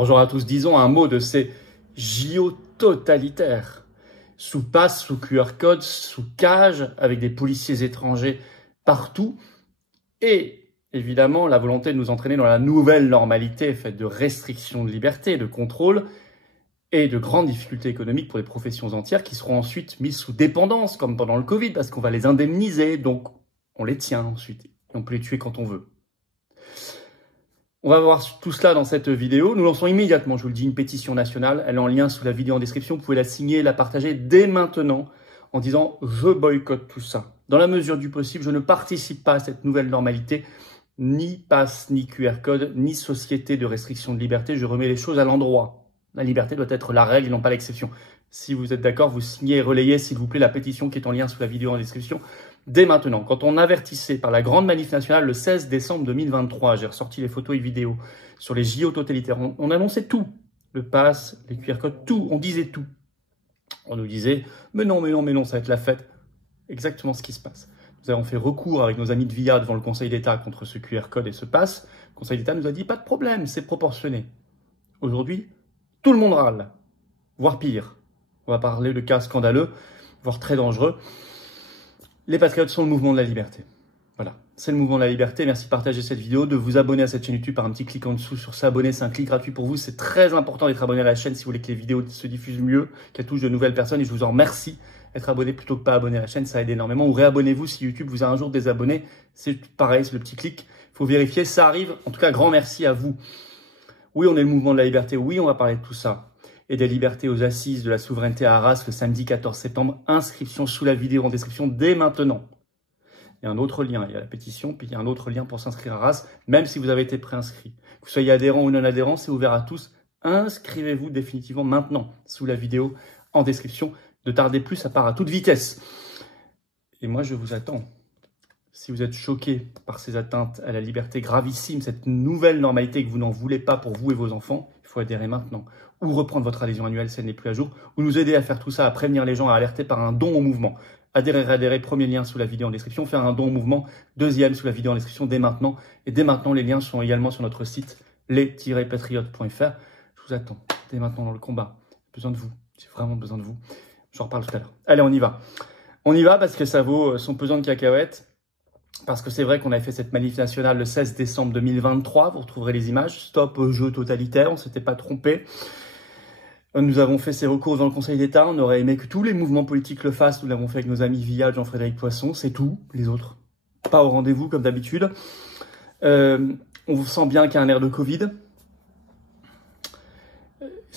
Bonjour à tous, disons un mot de ces JO totalitaires. Sous passe, sous QR code, sous cage, avec des policiers étrangers partout. Et évidemment, la volonté de nous entraîner dans la nouvelle normalité faite de restrictions de liberté, de contrôle et de grandes difficultés économiques pour les professions entières qui seront ensuite mises sous dépendance, comme pendant le Covid, parce qu'on va les indemniser, donc on les tient ensuite. Et on peut les tuer quand on veut. On va voir tout cela dans cette vidéo. Nous lançons immédiatement, je vous le dis, une pétition nationale. Elle est en lien sous la vidéo en description. Vous pouvez la signer et la partager dès maintenant en disant « Je boycotte tout ça ». Dans la mesure du possible, je ne participe pas à cette nouvelle normalité, ni passe, ni QR code, ni société de restriction de liberté. Je remets les choses à l'endroit. La liberté doit être la règle et non pas l'exception. Si vous êtes d'accord, vous signez et relayez, s'il vous plaît, la pétition qui est en lien sous la vidéo en description dès maintenant. Quand on avertissait par la grande manif nationale le 16 décembre 2023, j'ai ressorti les photos et vidéos sur les JO totalitaires, on annonçait tout. Le pass, les QR codes, tout. On disait tout. On nous disait « mais non, ça va être la fête ». Exactement ce qui se passe. Nous avons fait recours avec nos amis de VIA devant le Conseil d'État contre ce QR code et ce pass. Le Conseil d'État nous a dit « pas de problème, c'est proportionné ». Aujourd'hui, tout le monde râle, voire pire. On va parler de cas scandaleux, voire très dangereux. Les patriotes sont le mouvement de la liberté. Voilà, c'est le mouvement de la liberté. Merci de partager cette vidéo, de vous abonner à cette chaîne YouTube par un petit clic en dessous sur s'abonner. C'est un clic gratuit pour vous. C'est très important d'être abonné à la chaîne si vous voulez que les vidéos se diffusent mieux, qu'elles touchent de nouvelles personnes. Et je vous en remercie. Être abonné plutôt que pas abonné à la chaîne, ça aide énormément. Ou réabonnez-vous si YouTube vous a un jour désabonné. C'est pareil, c'est le petit clic. Il faut vérifier, ça arrive. En tout cas, grand merci à vous. Oui, on est le mouvement de la liberté. Oui, on va parler de tout ça. Et des libertés aux assises de la souveraineté à Arras le samedi 14 septembre. Inscription sous la vidéo en description dès maintenant. Il y a un autre lien, il y a la pétition, puis il y a un autre lien pour s'inscrire à Arras, même si vous avez été préinscrit. Que vous soyez adhérent ou non adhérent, c'est ouvert à tous. Inscrivez-vous définitivement maintenant sous la vidéo en description. Ne tardez plus, ça part à toute vitesse. Et moi, je vous attends. Si vous êtes choqué par ces atteintes à la liberté gravissime, cette nouvelle normalité que vous n'en voulez pas pour vous et vos enfants, il faut adhérer maintenant. Ou reprendre votre adhésion annuelle si elle n'est plus à jour, ou nous aider à faire tout ça, à prévenir les gens, à alerter par un don au mouvement. Adhérer, premier lien sous la vidéo en description, faire un don au mouvement, deuxième sous la vidéo en description dès maintenant. Et dès maintenant, les liens sont également sur notre site les-patriotes.fr. Je vous attends dès maintenant dans le combat. J'ai besoin de vous, j'ai vraiment besoin de vous. J'en reparle tout à l'heure. Allez, on y va. On y va parce que ça vaut son pesant de cacahuètes. Parce que c'est vrai qu'on avait fait cette manif nationale le 16 décembre 2023. Vous retrouverez les images. Stop aux jeux totalitaires, on ne s'était pas trompé. Nous avons fait ces recours dans le Conseil d'État. On aurait aimé que tous les mouvements politiques le fassent. Nous l'avons fait avec nos amis VIA, Jean-Frédéric Poisson. C'est tout. Les autres, pas au rendez-vous comme d'habitude. On sent bien qu'il y a un air de Covid.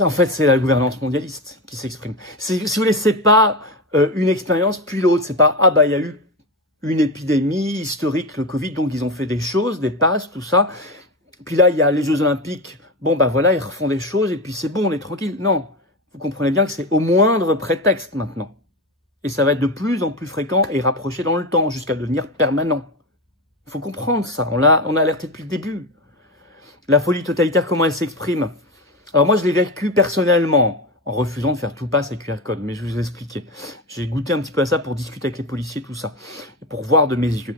En fait, c'est la gouvernance mondialiste qui s'exprime. Si vous voulez, c'est pas une expérience puis l'autre. C'est pas, ah bah il y a eu une épidémie historique, le Covid, donc ils ont fait des choses, des passes, tout ça. Puis là, il y a les Jeux Olympiques. Bon, bah voilà, ils refont des choses et puis c'est bon, on est tranquille. Non, vous comprenez bien que c'est au moindre prétexte maintenant. Et ça va être de plus en plus fréquent et rapproché dans le temps jusqu'à devenir permanent. Il faut comprendre ça, on a alerté depuis le début. La folie totalitaire, comment elle s'exprime? Alors moi, je l'ai vécu personnellement en refusant de faire tout pass et QR code, mais je vais vous expliquer. J'ai goûté un petit peu à ça pour discuter avec les policiers, tout ça, et pour voir de mes yeux.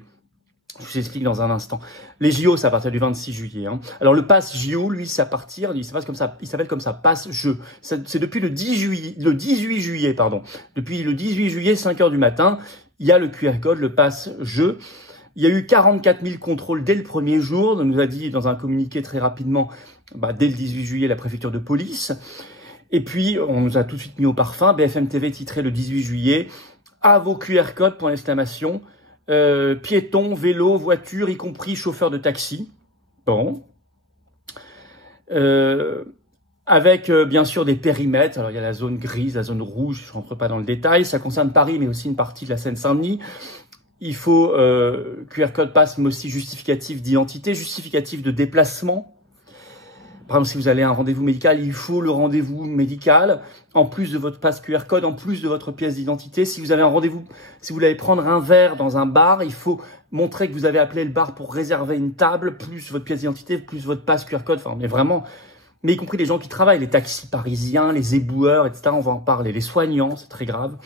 Je vous explique dans un instant. Les JO, c'est à partir du 26 juillet. Hein. Alors le pass JO, lui, c'est à partir, il s'appelle comme ça, pass jeu. C'est depuis le 18 juillet, pardon. Depuis le 18 juillet, 5 h du matin, il y a le QR code, le pass jeu. Il y a eu 44 000 contrôles dès le premier jour. On nous a dit dans un communiqué très rapidement, dès le 18 juillet, la préfecture de police. Et puis, on nous a tout de suite mis au parfum. BFM TV titrait le 18 juillet, à vos QR codes, point d'exclamation. Piétons, vélos, voitures, y compris chauffeurs de taxi. Bon. Avec bien sûr des périmètres. Alors il y a la zone grise, la zone rouge, je ne rentre pas dans le détail. Ça concerne Paris, mais aussi une partie de la Seine-Saint-Denis. Il faut QR code passe, mais aussi justificatif d'identité, justificatif de déplacement. Par exemple, si vous allez à un rendez-vous médical, il faut le rendez-vous médical, en plus de votre passe QR code, en plus de votre pièce d'identité. Si vous avez un rendez-vous, si vous voulez prendre un verre dans un bar, il faut montrer que vous avez appelé le bar pour réserver une table, plus votre pièce d'identité, plus votre passe QR code. Enfin, mais vraiment, mais y compris les gens qui travaillent, les taxis parisiens, les éboueurs, etc. On va en parler. Les soignants, c'est très grave.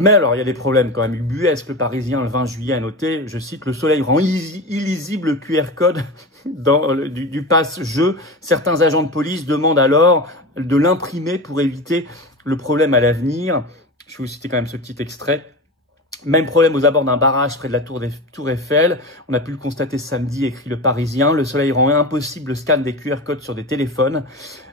Mais alors, il y a des problèmes quand même ubuesques. Le Parisien, le 20 juillet, a noté, je cite, « Le soleil rend illisible le QR code du pass-jeu. Certains agents de police demandent alors de l'imprimer pour éviter le problème à l'avenir. » Je vais vous citer quand même ce petit extrait. Même problème aux abords d'un barrage près de la tour Eiffel. On a pu le constater samedi, écrit le Parisien. Le soleil rend impossible le scan des QR codes sur des téléphones.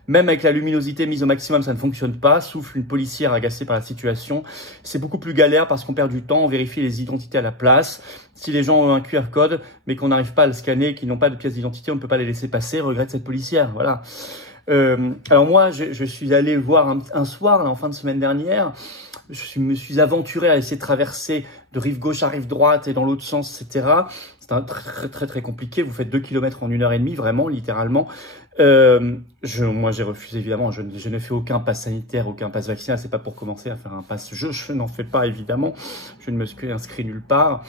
Même avec la luminosité mise au maximum, ça ne fonctionne pas, souffle une policière agacée par la situation. C'est beaucoup plus galère parce qu'on perd du temps, on vérifie les identités à la place. Si les gens ont un QR code, mais qu'on n'arrive pas à le scanner, qu'ils n'ont pas de pièce d'identité, on ne peut pas les laisser passer, regrette cette policière. Voilà. Alors moi, je suis allé voir un soir, là, en fin de semaine dernière, me suis aventuré à essayer de traverser de rive gauche à rive droite et dans l'autre sens, etc. C'est très compliqué. Vous faites 2 km en 1h30, vraiment, littéralement. Moi, j'ai refusé, évidemment. Je ne fais aucun pass sanitaire, aucun pass vaccinal. C'est pas pour commencer à faire un pass jeu. Je n'en fais pas, évidemment. Je ne me suis inscrit nulle part.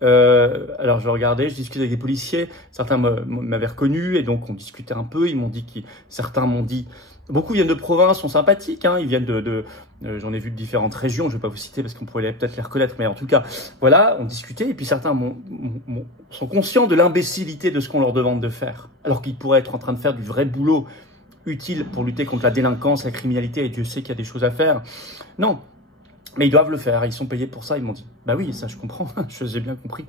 Alors, je regardais, je discutais avec des policiers. Certains m'avaient reconnu et donc on discutait un peu. Certains m'ont dit, beaucoup viennent de province, sont sympathiques. Hein, ils viennent j'en ai vu de différentes régions. Je ne vais pas vous citer parce qu'on pourrait peut-être les reconnaître, mais en tout cas, voilà, on discutait. Et puis certains sont conscients de l'imbécilité de ce qu'on leur demande de faire, alors qu'ils pourraient être en train de faire du vrai boulot utile pour lutter contre la délinquance, la criminalité. Et Dieu sait qu'il y a des choses à faire. Non. Mais ils doivent le faire, ils sont payés pour ça, ils m'ont dit. Bah oui, ça je comprends, je les ai bien compris.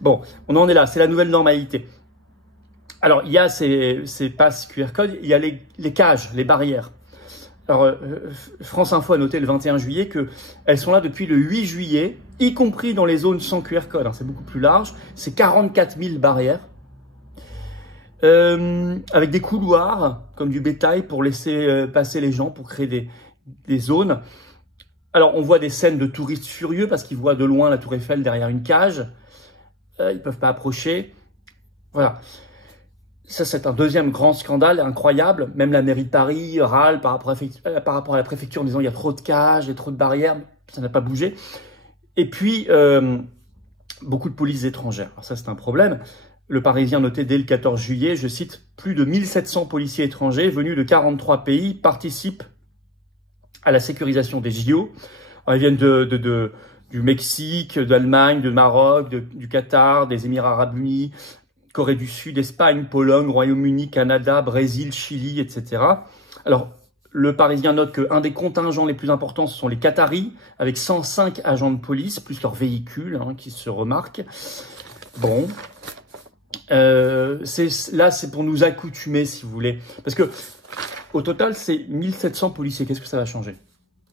Bon, on en est là, c'est la nouvelle normalité. Alors, il y a ces passes QR code, il y a les cages, les barrières. Alors, France Info a noté le 21 juillet qu'elles sont là depuis le 8 juillet, y compris dans les zones sans QR code. Hein, c'est beaucoup plus large, c'est 44 000 barrières. Avec des couloirs, comme du bétail, pour laisser passer les gens, pour créer des zones. Alors, on voit des scènes de touristes furieux parce qu'ils voient de loin la tour Eiffel derrière une cage. Ils ne peuvent pas approcher. Voilà. Ça, c'est un deuxième grand scandale incroyable. Même la mairie de Paris râle par rapport à la préfecture en disant il y a trop de cages et trop de barrières. Ça n'a pas bougé. Et puis, beaucoup de polices étrangères. Alors ça, c'est un problème. Le Parisien notait dès le 14 juillet, je cite, « Plus de 1700 policiers étrangers venus de 43 pays participent à la sécurisation des JO. » Alors, ils viennent du Mexique, d'Allemagne, de Maroc, du Qatar, des Émirats Arabes Unis, Corée du Sud, Espagne, Pologne, Royaume-Uni, Canada, Brésil, Chili, etc. Alors, le Parisien note qu'un des contingents les plus importants, ce sont les Qataris, avec 105 agents de police, plus leurs véhicules, hein, qui se remarquent. Bon, là, c'est pour nous accoutumer, si vous voulez. Parce que, au total, c'est 1700 policiers. Qu'est-ce que ça va changer?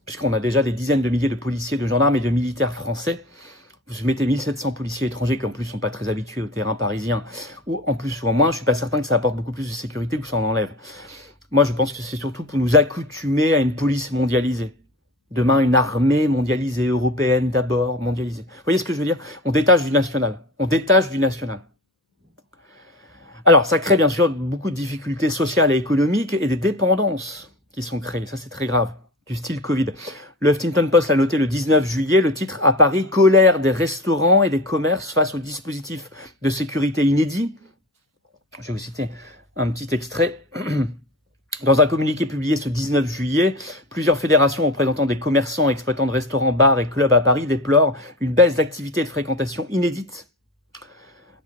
Puisqu'on a déjà des dizaines de milliers de policiers, de gendarmes et de militaires français. Vous mettez 1700 policiers étrangers qui en plus sont pas très habitués au terrain parisien, ou en plus ou en moins, je suis pas certain que ça apporte beaucoup plus de sécurité ou que ça en enlève. Moi, je pense que c'est surtout pour nous accoutumer à une police mondialisée. Demain, une armée mondialisée, européenne d'abord, mondialisée. Vous voyez ce que je veux dire? On détache du national. On détache du national. Alors, ça crée bien sûr beaucoup de difficultés sociales et économiques et des dépendances qui sont créées. Ça, c'est très grave. Du style Covid. Le Huffington Post l'a noté le 19 juillet, le titre à Paris, colère des restaurants et des commerces face au dispositif de sécurité inédit. Je vais vous citer un petit extrait. Dans un communiqué publié ce 19 juillet, plusieurs fédérations représentant des commerçants, exploitants de restaurants, bars et clubs à Paris déplorent une baisse d'activité et de fréquentation inédite.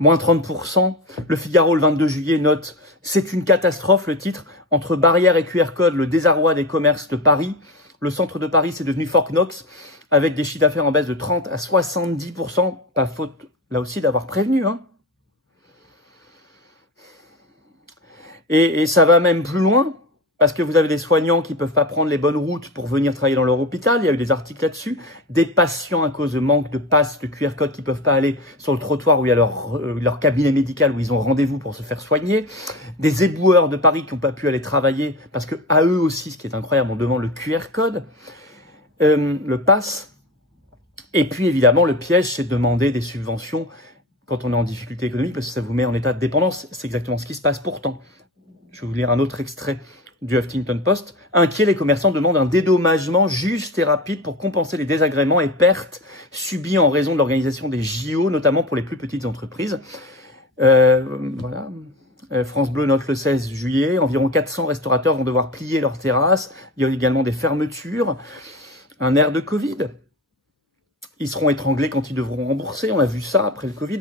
Moins 30%. Le Figaro, le 22 juillet, note « C'est une catastrophe », le titre. Entre barrières et QR code, le désarroi des commerces de Paris. Le centre de Paris, c'est devenu Fort Knox, avec des chiffres d'affaires en baisse de 30 à 70%. Pas faute, là aussi, d'avoir prévenu. Hein. Et ça va même plus loin, parce que vous avez des soignants qui ne peuvent pas prendre les bonnes routes pour venir travailler dans leur hôpital. Il y a eu des articles là-dessus. Des patients, à cause de manque de passes, de QR code, qui ne peuvent pas aller sur le trottoir où il y a leur cabinet médical, où ils ont rendez-vous pour se faire soigner. Des éboueurs de Paris qui n'ont pas pu aller travailler, parce que à eux aussi, ce qui est incroyable, on demande le QR code, le pass. Et puis, évidemment, le piège, c'est de demander des subventions quand on est en difficulté économique, parce que ça vous met en état de dépendance. C'est exactement ce qui se passe pourtant. Je vais vous lire un autre extrait du Huffington Post. Inquiets, les commerçants demandent un dédommagement juste et rapide pour compenser les désagréments et pertes subis en raison de l'organisation des JO, notamment pour les plus petites entreprises. Voilà. France Bleu note le 16 juillet, environ 400 restaurateurs vont devoir plier leurs terrasses. Il y a également des fermetures, un air de Covid. Ils seront étranglés quand ils devront rembourser. On a vu ça après le Covid.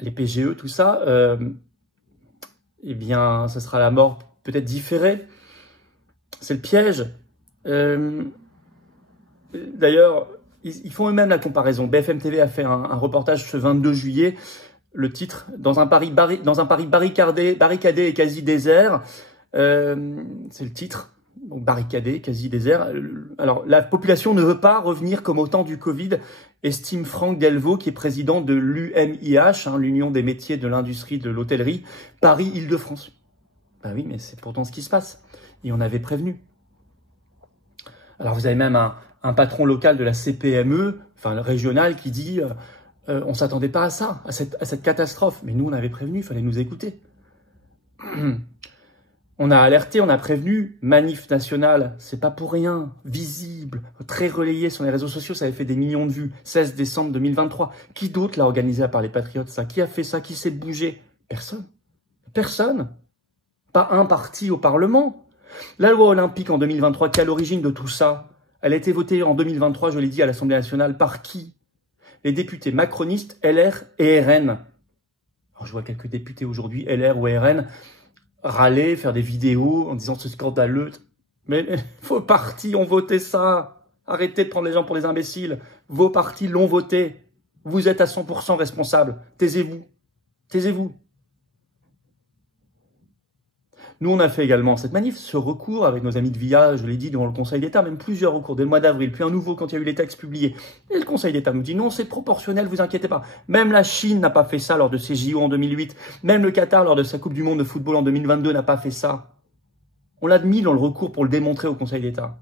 Les PGE, tout ça, eh bien, ça sera la mort peut-être différée. C'est le piège. D'ailleurs, ils font eux-mêmes la comparaison. BFM TV a fait un reportage ce 22 juillet. Le titre, dans un Paris barricadé et quasi désert. C'est le titre. Donc barricadé, quasi désert. Alors, la population ne veut pas revenir comme au temps du Covid, estime Franck Delvaux, qui est président de l'UMIH, l'Union des métiers de l'industrie de l'hôtellerie, Paris-Île-de-France. Ben oui, mais c'est pourtant ce qui se passe. Et on avait prévenu. Alors, vous avez même un patron local de la CPME, enfin régional, qui dit on ne s'attendait pas à ça, à cette catastrophe. Mais nous, on avait prévenu, il fallait nous écouter. On a alerté, on a prévenu, manif nationale, c'est pas pour rien, visible, très relayé sur les réseaux sociaux, ça avait fait des millions de vues, 16 décembre 2023. Qui d'autre l'a organisé à part les Patriotes, ça? Qui a fait ça? Qui s'est bougé? Personne. Personne. Pas un parti au Parlement. La loi olympique en 2023, qui est à l'origine de tout ça, elle a été votée en 2023, je l'ai dit, à l'Assemblée nationale, par qui? Les députés macronistes, LR et RN. Alors, je vois quelques députés aujourd'hui, LR ou RN, râler, faire des vidéos en disant c'est scandaleux. Mais vos partis ont voté ça. Arrêtez de prendre les gens pour des imbéciles. Vos partis l'ont voté. Vous êtes à 100% responsables. Taisez-vous. Taisez-vous. Nous, on a fait également cette manif, ce recours avec nos amis de VIA, je l'ai dit, devant le Conseil d'État, même plusieurs recours dès le mois d'avril, puis un nouveau quand il y a eu les textes publiés. Et le Conseil d'État nous dit non, c'est proportionnel, vous inquiétez pas. Même la Chine n'a pas fait ça lors de ses JO en 2008. Même le Qatar, lors de sa Coupe du Monde de football en 2022, n'a pas fait ça. On l'a mis dans le recours pour le démontrer au Conseil d'État.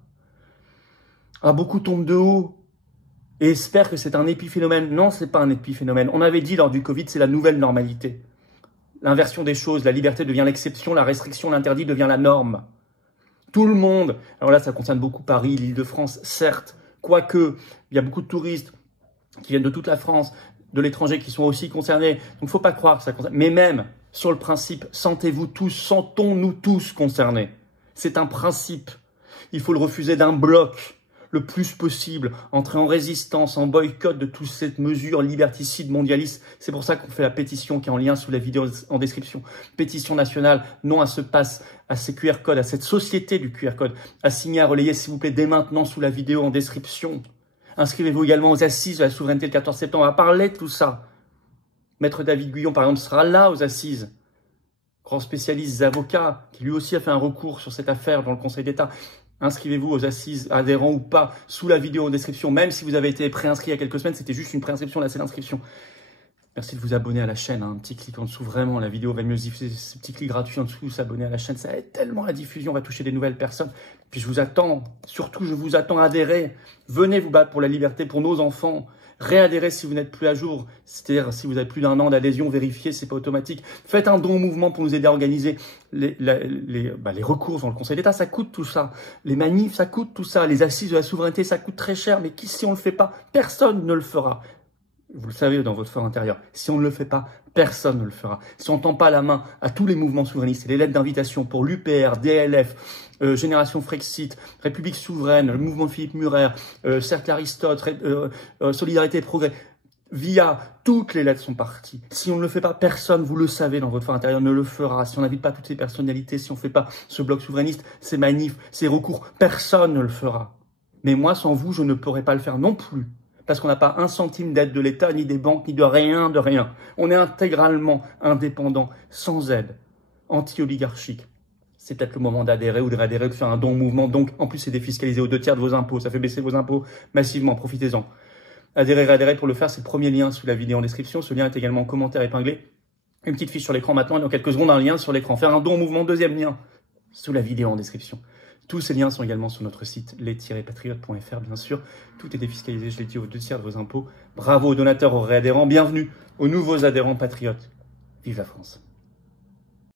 Ah, beaucoup tombent de haut et espèrent que c'est un épiphénomène. Non, c'est pas un épiphénomène. On avait dit lors du Covid, c'est la nouvelle normalité. L'inversion des choses, la liberté devient l'exception, la restriction, l'interdit devient la norme. Tout le monde, alors là ça concerne beaucoup Paris, l'Île-de-France, certes, quoique il y a beaucoup de touristes qui viennent de toute la France, de l'étranger qui sont aussi concernés, donc il ne faut pas croire que ça concerne. Mais même sur le principe, sentez-vous tous, sentons-nous tous concernés. C'est un principe, il faut le refuser d'un bloc. Le plus possible, entrer en résistance, en boycott de toutes ces mesures liberticides, mondialistes. C'est pour ça qu'on fait la pétition qui est en lien sous la vidéo en description. Pétition nationale, non à ce pass, à ces QR codes, à cette société du QR code. À signer, à relayer, s'il vous plaît, dès maintenant sous la vidéo en description. Inscrivez-vous également aux assises de la souveraineté le 14 septembre. On va parler de tout ça. Maître David Guyon, par exemple, sera là aux assises. Grand spécialiste, avocat, qui lui aussi a fait un recours sur cette affaire dans le Conseil d'État. Inscrivez-vous aux assises, adhérents ou pas, sous la vidéo en description. Même si vous avez été préinscrit il y a quelques semaines, c'était juste une préinscription, là c'est l'inscription. Merci de vous abonner à la chaîne, un petit clic en dessous, vraiment, la vidéo va mieux se diffuser, ce petit clic gratuit en dessous, s'abonner à la chaîne, ça aide tellement la diffusion, on va toucher des nouvelles personnes. Puis je vous attends, surtout je vous attends à adhérer. Venez vous battre pour la liberté, pour nos enfants. Réadhérez si vous n'êtes plus à jour, c'est-à-dire si vous avez plus d'1 an d'adhésion, vérifiez, c'est pas automatique. Faites un don au mouvement pour nous aider à organiser les recours dans le Conseil d'État, ça coûte tout ça. Les manifs, ça coûte tout ça. Les assises de la souveraineté, ça coûte très cher, mais si on ne le fait pas, personne ne le fera. Vous le savez dans votre fort intérieur, si on ne le fait pas, personne ne le fera. Si on ne tend pas la main à tous les mouvements souverainistes et les lettres d'invitation pour l'UPR, DLF, Génération Frexit, République Souveraine, le mouvement Philippe Murer, Cercle Aristote, Solidarité et Progrès, VIA, toutes les lettres sont parties. Si on ne le fait pas, personne, vous le savez dans votre fort intérieur, ne le fera. Si on n'invite pas toutes ces personnalités, si on ne fait pas ce bloc souverainiste, ces manifs, ces recours, personne ne le fera. Mais moi, sans vous, je ne pourrais pas le faire non plus. Parce qu'on n'a pas 1 centime d'aide de l'État, ni des banques, ni de rien, de rien. On est intégralement indépendant, sans aide, anti-oligarchique. C'est peut-être le moment d'adhérer ou de réadhérer, de faire un don au mouvement. Donc, en plus, c'est défiscalisé aux 2/3 de vos impôts. Ça fait baisser vos impôts massivement. Profitez-en. Adhérer, réadhérer, pour le faire, c'est le premier lien sous la vidéo en description. Ce lien est également en commentaire épinglé. Une petite fiche sur l'écran maintenant et dans quelques secondes, un lien sur l'écran. Faire un don au mouvement, deuxième lien sous la vidéo en description. Tous ces liens sont également sur notre site, les-patriotes.fr, bien sûr. Tout est défiscalisé, je l'ai dit, aux 2/3 de vos impôts. Bravo aux donateurs, aux réadhérents. Bienvenue aux nouveaux adhérents patriotes. Vive la France!